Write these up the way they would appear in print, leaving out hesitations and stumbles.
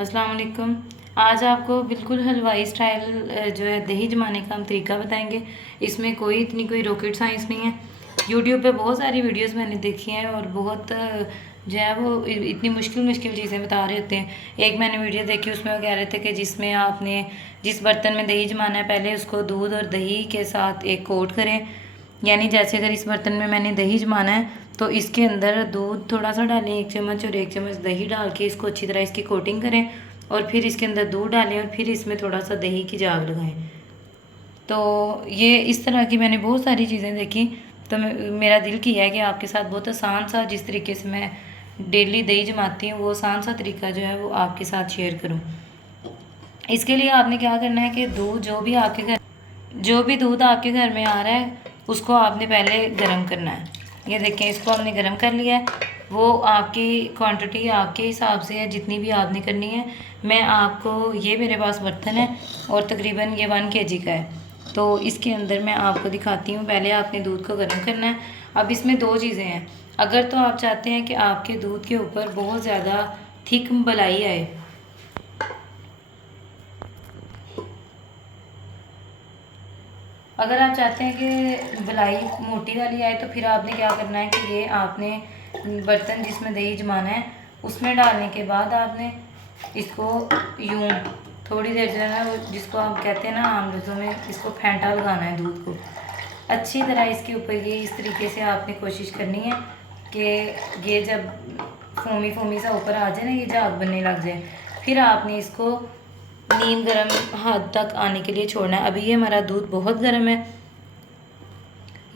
अस्सलाम वालेकुम। आज आपको बिल्कुल हलवाई स्टाइल जो है दही जमाने का हम तरीका बताएंगे। इसमें कोई रॉकेट साइंस नहीं है। यूट्यूब पे बहुत सारी वीडियोस मैंने देखी हैं और बहुत जो है वो इतनी मुश्किल मुश्किल चीज़ें बता रहे होते हैं। एक मैंने वीडियो देखी, उसमें वो कह रहे थे कि जिसमें आपने जिस बर्तन में दही जमाना है पहले उसको दूध और दही के साथ एक कोट करें। यानी जैसे अगर इस बर्तन में मैंने दही जमाना है तो इसके अंदर दूध थोड़ा सा डालें 1 चम्मच और 1 चम्मच दही डाल के इसको अच्छी तरह इसकी कोटिंग करें और फिर इसके अंदर दूध डालें और फिर इसमें थोड़ा सा दही की जाग लगाएं। तो ये इस तरह की मैंने बहुत सारी चीज़ें देखी, तो मेरा दिल किया है कि आपके साथ बहुत आसान सा, जिस तरीके से मैं डेली दही जमाती हूँ वो आसान सा तरीका जो है वो आपके साथ शेयर करूँ। इसके लिए आपने क्या करना है कि दूध जो भी दूध आपके घर में आ रहा है उसको आपने पहले गर्म करना है। ये देखें, इसको हमने गर्म कर लिया है। वो आपकी क्वांटिटी आपके हिसाब से है जितनी भी आपने करनी है। मैं आपको, ये मेरे पास बर्तन है और तकरीबन ये 1 kg का है, तो इसके अंदर मैं आपको दिखाती हूँ। पहले आपने दूध को गर्म करना है। अब इसमें 2 चीज़ें हैं। अगर तो आप चाहते हैं कि आपके दूध के ऊपर बहुत ज़्यादा थिक मलाई आए, अगर आप चाहते हैं कि मलाई मोटी वाली आए तो फिर आपने क्या करना है कि ये आपने बर्तन जिसमें दही जमाना है उसमें डालने के बाद आपने इसको यूं थोड़ी देर जो है वो, जिसको आप कहते हैं ना आम लफ्ज़ों में, इसको फेंटा लगाना है दूध को अच्छी तरह इसके ऊपर। ये इस तरीके से आपने कोशिश करनी है कि ये जब फोमी फोमी सा ऊपर आ जाए ना, ये झाग बनने लग जाए, फिर आपने इसको नीम गर्म हद तक आने के लिए छोड़ना है। अभी ये हमारा दूध बहुत गर्म है।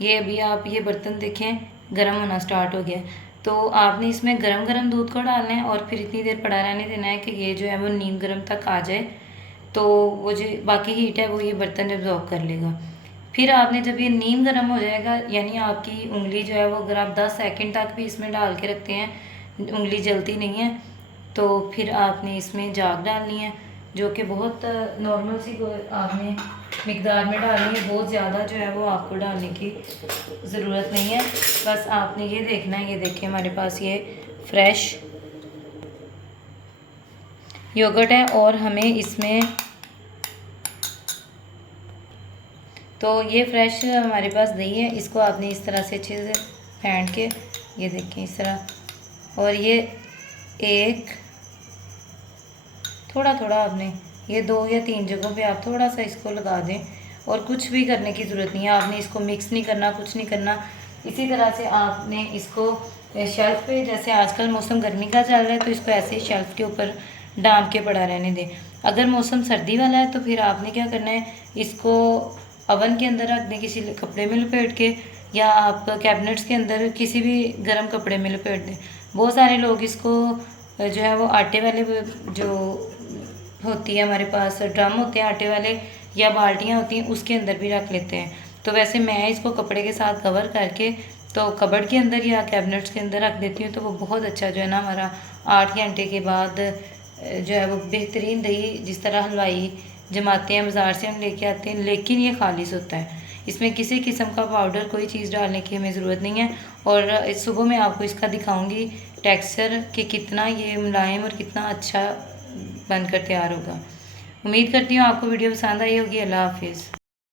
ये अभी आप ये बर्तन देखें गर्म होना स्टार्ट हो गया है। तो आपने इसमें गरम गरम दूध को डालना है और फिर इतनी देर पड़ा रहने देना है कि ये जो है वो नीम गर्म तक आ जाए। तो वो जो बाकी हीट है वो ये बर्तन एब्जॉर्ब कर लेगा। फिर आपने जब ये नीम गर्म हो जाएगा, यानी आपकी उंगली जो है वो, अगर आप 10 सेकंड तक भी इसमें डाल के रखते हैं उंगली जलती नहीं है, तो फिर आपने इसमें जाग डालनी है जो कि बहुत नॉर्मल सी आपने मिकदार में डालनी है। बहुत ज़्यादा जो है वो आपको डालने की ज़रूरत नहीं है। बस आपने ये देखना है। ये देखिए हमारे पास ये फ्रेश योगर्ट है और हमें इसमें, तो ये फ्रेश हमारे पास दही है। इसको आपने इस तरह से अच्छे से फेंट के, ये देखें इस तरह, और ये एक थोड़ा थोड़ा आपने ये 2 या 3 जगहों पे आप थोड़ा सा इसको लगा दें और कुछ भी करने की ज़रूरत नहीं है। आपने इसको मिक्स नहीं करना, कुछ नहीं करना। इसी तरह से आपने इसको शेल्फ़ पे, जैसे आजकल मौसम गर्मी का चल रहा है तो इसको ऐसे शेल्फ़ के ऊपर डाम के पड़ा रहने दें। अगर मौसम सर्दी वाला है तो फिर आपने क्या करना है, इसको अवन के अंदर रख दें, किसी कपड़े में लपेट के, या आप कैबिनेट्स के अंदर किसी भी गर्म कपड़े में लपेट दें। बहुत सारे लोग इसको जो है वो आटे वाले, जो होती है हमारे पास ड्रम होते हैं आटे वाले या बाल्टियाँ होती हैं, उसके अंदर भी रख लेते हैं। तो वैसे मैं इसको कपड़े के साथ कवर करके तो कबर्ड के अंदर या कैबिनेट्स के अंदर रख देती हूँ। तो वो बहुत अच्छा जो है ना, हमारा 8 घंटे के बाद जो है वो बेहतरीन दही, जिस तरह हलवाई जमाते हैं बाज़ार से हम लेके आते हैं, लेकिन ये खालिस होता है। इसमें किसी किस्म का पाउडर, कोई चीज़ डालने की हमें ज़रूरत नहीं है। और सुबह मैं आपको इसका दिखाऊंगी टेक्सचर कि कितना ये मुलायम और कितना अच्छा बनकर तैयार होगा। उम्मीद करती हूँ आपको वीडियो पसंद आई होगी। अल्लाह हाफिज़।